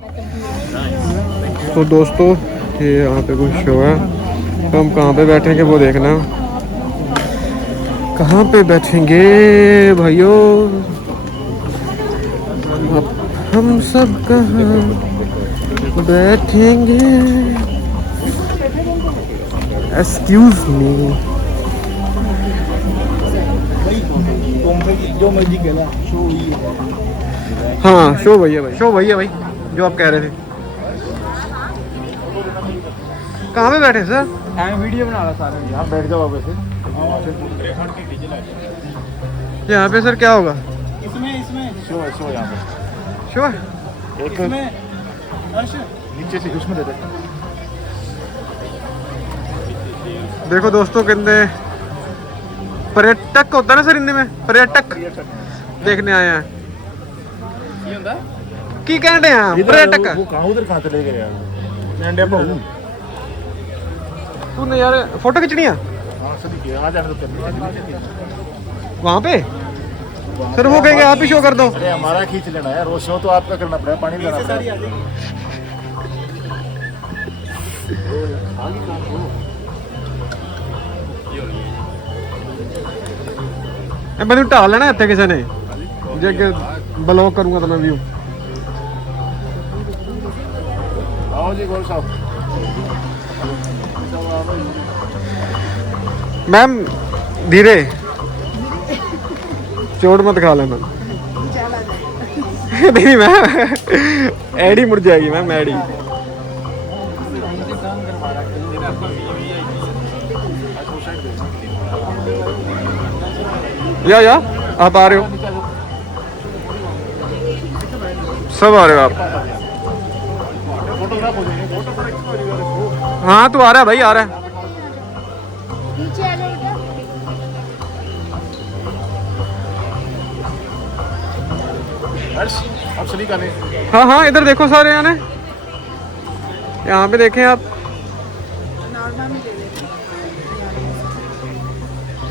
तो दोस्तों ये यहाँ पे कुछ शो है, तो हम कहाँ पे बैठेंगे वो देखना। कहाँ पे बैठेंगे भाइयों, अब हम सब कहाँ बैठेंगे? Excuse me. जो मर्जी कहला, शो हुई है। हाँ शो वही है भाई, शो वही है भाई जो आप कह रहे थे। कहाँ पे बैठे सर? वीडियो बना रहा सारा। यहाँ बैठ जाओ वैसे। यहाँ पे सर क्या होगा? इसमें शो है, शो यहाँ पे शो है? एक नीचे से उसमें दे दे। देखो दोस्तों कहते पर्यटक होता है ना सर हिंदी में, पर्यटक देखने आए हैं की कहते हैं पर्यटक। वो कहाँ उधर कहाँ चले गए यार? मैं इंडिया में हूँ। तूने यार फोटो खींचनी है हाँ सभी के आ जाने तो वहाँ पे? सर वो कहेंगे आप ही शो कर दो। अरे हमारा खींच लेना यार, वो शो तो आपका करना पड़ेगा, पानी देना पड़ेगा। मैंने ढाल लेना इतने किसी ने जे अगे ब्लॉक करूंगा तो मैं व्यू। आओ जी गोल साहब। मैम धीरे, चोट मत खा लेना। नहीं मैम एडी मुड़ जाएगी मैम, एडी। या आप आ रहे हो? सब आ रहे हो आप? हाँ तू आ रहा है भाई, आ रहा है। आप सभी का नहीं। हाँ हाँ इधर देखो सारे आने, यहाँ पे देखें आप।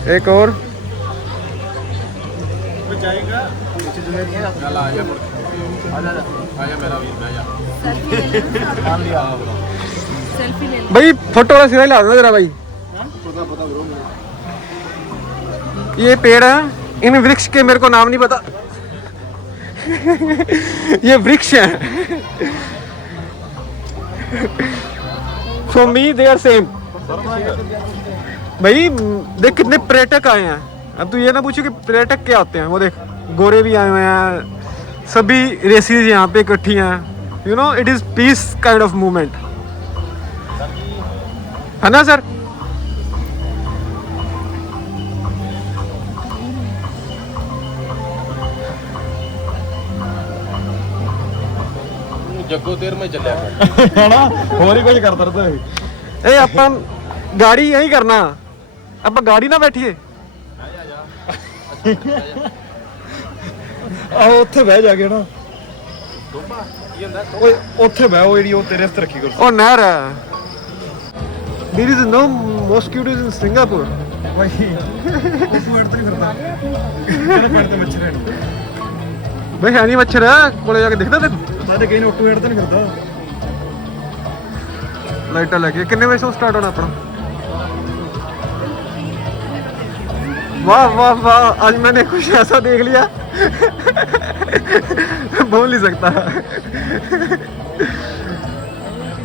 एक और जाएगा भाई फोटो वाला सीधा ला देना जरा भाई। ये पेड़ है, इन वृक्ष के मेरे को नाम नहीं पता। ये वृक्ष है। For me they are same. भाई देख कितने पर्यटक आए हैं। अब तू ये ना पूछो कि पर्यटक क्या होते हैं। वो देख गोरे भी आए हुए हैं, सभी रेसीज यहाँ पे इकट्ठी हैं। You know it is peace kind of movement, है ना सर? जग्गो देर में चलिया है ना, और ही कुछ करता रहता है। ए अपन गाड़ी यही करना, अब गाड़ी ना बैठिए। ਆਹੋ ਉੱਥੇ ਬਹਿ ਜਾ ਕੇ ਨਾ ਓਏ ਉੱਥੇ ਬਹਿ, ਉਹ ਜਿਹੜੀ ਉਹ ਤੇਰੇ ਵਾਸਤੇ ਰੱਖੀ ਕਰ। और नहर है। There is no mosquitoes in Singapore। ਭਾਈ ਉਹ ਪੇੜ ਤੇ ਨਹੀਂ ਫਿਰਦਾ, ਕਿਹੜੇ ਪੇੜ ਤੇ ਮੱਛਰ ਹੈ? भाई है नहीं मच्छर है, कोले जाके देखना तेन। ਸਾਡੇ ਕਈ ਨੂੰ ਪੇੜ ਤੇ ਨਹੀਂ ਫਿਰਦਾ। लाइटा लगी कितने बजे से स्टार्ट होना अपना? वाह वाह वाह, आज मैंने कुछ ऐसा देख लिया बोल नहीं सकता।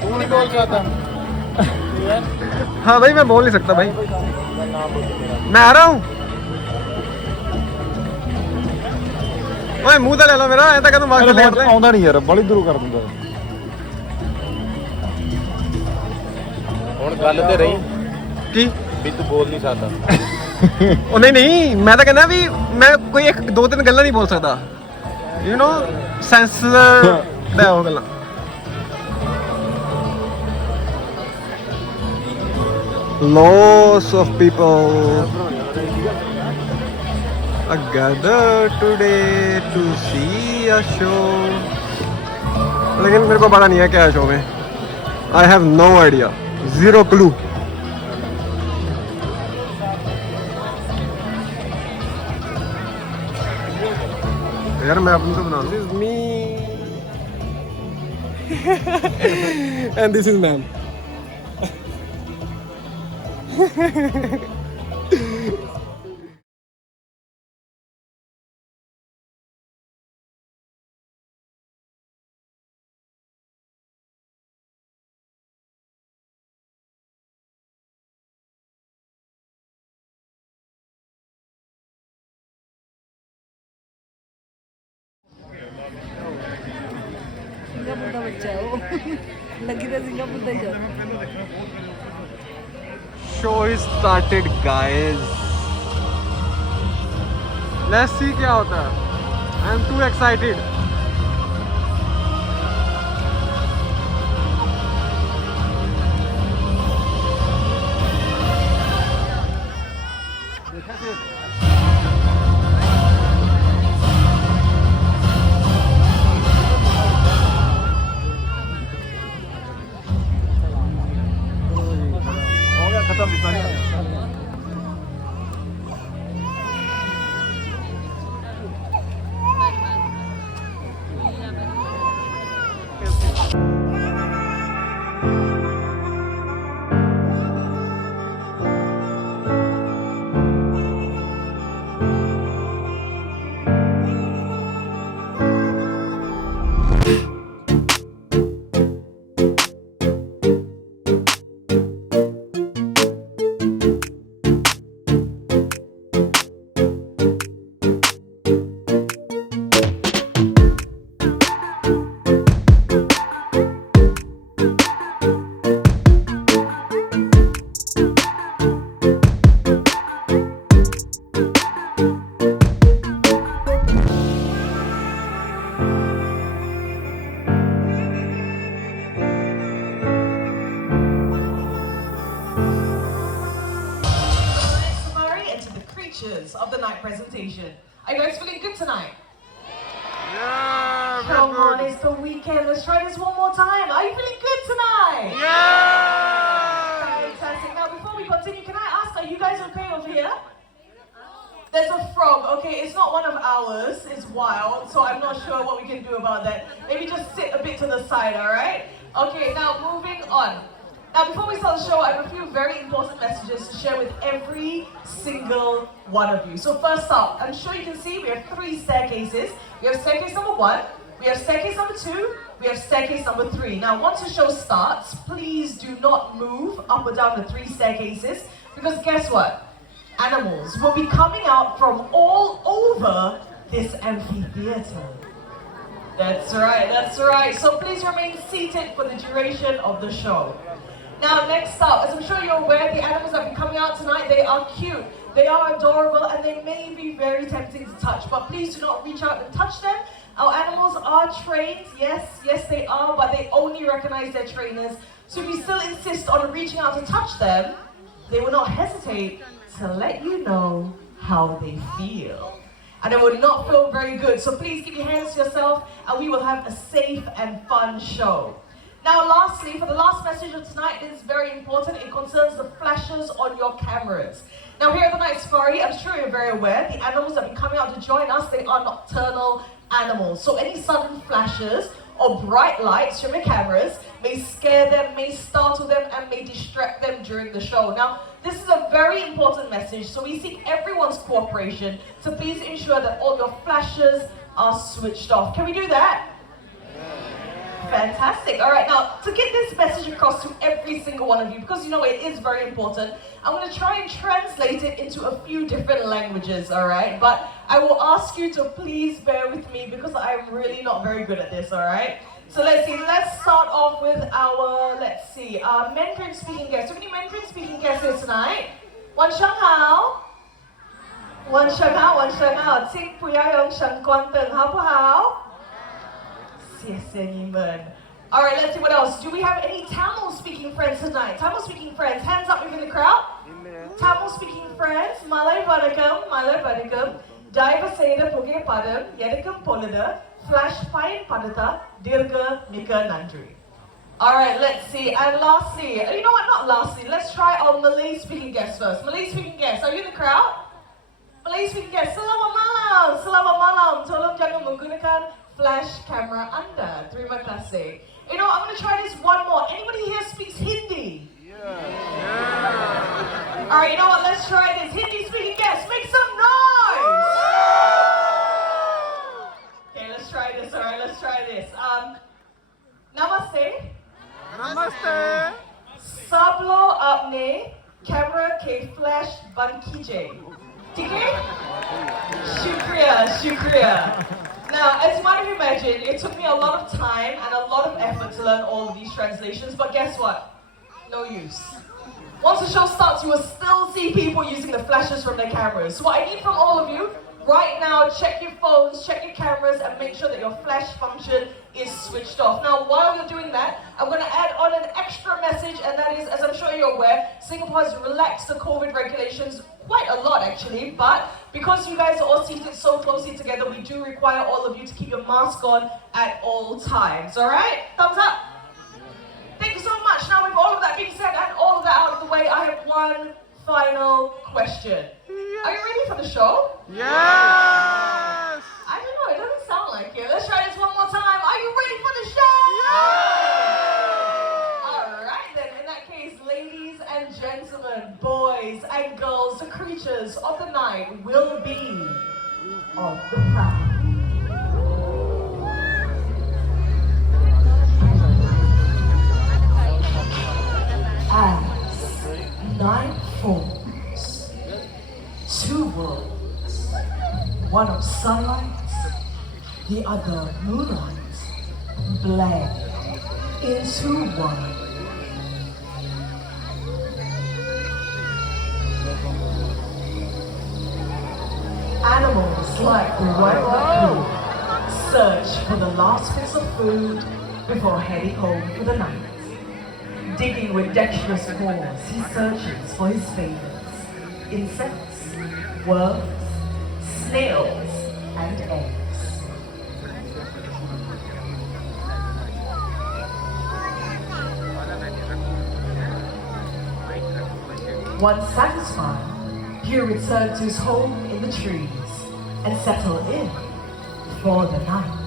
तू नहीं बोल सकता? हाँ भाई मैं बोल नहीं सकता भाई, मैं आ रहा हूँ। ओए मुंह तो ले लो मेरा, ऐसा कहता मार्क्स ले ले। ਆਉਂਦਾ ਨਹੀਂ ਯਾਰ, ਬੜੀ ਦੂਰ ਕਰ ਦਿੰਦਾ। ਹੁਣ ਗੱਲ ਤੇ ਰਹੀ की ਵੀ ਤੂੰ ਬੋਲ ਨਹੀਂ ਸਕਦਾ। ਉਹ ਨਹੀਂ ਮੈਂ ਤਾਂ ਕਹਿੰਦਾ ਵੀ ਮੈਂ ਕੋਈ ਇੱਕ ਦੋ ਤਿੰਨ ਗੱਲਾਂ ਨਹੀਂ ਬੋਲ ਸਕਦਾ। ਯੂ نو ਸੈਂਸ ਦਾ ਉਹ ਗੱਲਾਂ। Lots of people are gathered today to see a show। लेकिन मेरे को पता नहीं है क्या है शो में। I have no idea, zero clue। यार मैं अपनी तो बना लूँ। And this is ma'am. Singapore का बच्चा है वो लगी था सिंगापुर का जब Show is started, guys. Let's see क्या होता है. I'm too excited. हो गया खत्म निशानी Safari and to the creatures of the night presentation. Are you guys feeling good tonight? Yeah, Come on, it's the weekend. Let's try this one more time. Are you feeling good tonight? Yeah. Fantastic. Now, before we continue, can I ask, are you guys okay over here? There's a frog. Okay, it's not one of ours. It's wild, so I'm not sure what we can do about that. Maybe just sit a bit to the side, all right? Okay, now moving on. Now, before we start the show, I have a few very important messages to share with every single one of you. So first up, I'm sure you can see we have 3 staircases. We have staircase number 1, we have staircase number 2, we have staircase number 3. Now, once the show starts, please do not move up or down the 3 staircases, because guess what? Animals will be coming out from all over this amphitheater. That's right, that's right. So please remain seated for the duration of the show. Now, next up, as I'm sure you're aware, the animals that will be coming out tonight, they are cute, they are adorable, and they may be very tempting to touch, but please do not reach out and touch them. Our animals are trained, yes, they are, but they only recognize their trainers. So if you still insist on reaching out to touch them, they will not hesitate to let you know how they feel. And it will not feel very good, so please keep your hands to yourself, and we will have a safe and fun show. Now lastly, for the last message of tonight, it is very important. It concerns the flashes on your cameras. Now here at the Night Safari, I'm sure you're very aware, the animals that will be coming out to join us, they are nocturnal animals. So any sudden flashes or bright lights from your cameras may scare them, may startle them, and may distract them during the show. Now, this is a very important message, so we seek everyone's cooperation to please ensure that all your flashes are switched off. Can we do that? Fantastic. All right, now to get this message across to every single one of you, because you know it is very important, I'm going to try and translate it into a few different languages, all right? But I will ask you to please bear with me because I'm really not very good at this, all right? So let's see, let's start off with our, Mandarin speaking guests. Do we have any Mandarin speaking guests here tonight? 晚上好，晚上好，晚上好，请不要用声关灯，好不好？谢谢你们。All right, let's see what else. Do we have any Tamil speaking friends tonight? Tamil speaking friends, hands up within the crowd. Tamil speaking friends, Malay Vadakam, Malay Vadakam. Daiva Seda Puge Padam, Yedakam Polida, Flash Pine Padata, Dirga Nika Nandri. All right, let's see. And lastly, you know what? Not lastly. Let's try our Malay speaking guests first. Malay speaking guests, are you in the crowd? Malay speaking guests, selamat malam, selamat malam. Tolong jangan menggunakan flash camera Anda. Terima kasih. You know, I'm gonna try this one more. Anybody here speaks Hindi? All right, you know what? Let's try this. Hindi speaking guests, make some noise. Okay, let's try this. All right, let's try this. Namaste. Namaste. सब लोग अपने camera के flash बंद कीजिए. ठीक है? Shukriya. Now, as you might have imagined, it took me a lot of time and a lot of effort to learn all of these translations, but guess what? No use. Once the show starts, you will still see people using the flashes from their cameras. So what I need from all of you, right now, check your phones, check your cameras, and make sure that your flash function is switched off. Now, while you're doing that, I'm going to add on an extra message, and that is, as I'm sure you're aware, Singapore has relaxed the COVID regulations quite a lot, actually, but because you guys are all seated so closely together, we do require all of you to keep your mask on at all times, all right? Thumbs up. Thank you so much. Now, with all of that being said and all of that out of the way, I have one final question. Are you ready for the show? Yes. I don't know, it doesn't sound like it. Let's try this one more time. Are you ready for the show? Alright then, in that case, ladies and gentlemen, boys and girls, the creatures of the night will be of the proud. As night falls, two worlds, one of sunlight, the other moonlight, blend into one. Animals like the white raccoon search for the last bits of food before heading home for the night. Digging with dexterous paws, he searches for his favorites: insects, worms, snails, and eggs. Once satisfied, he returns to his home in the trees and settle in for the night.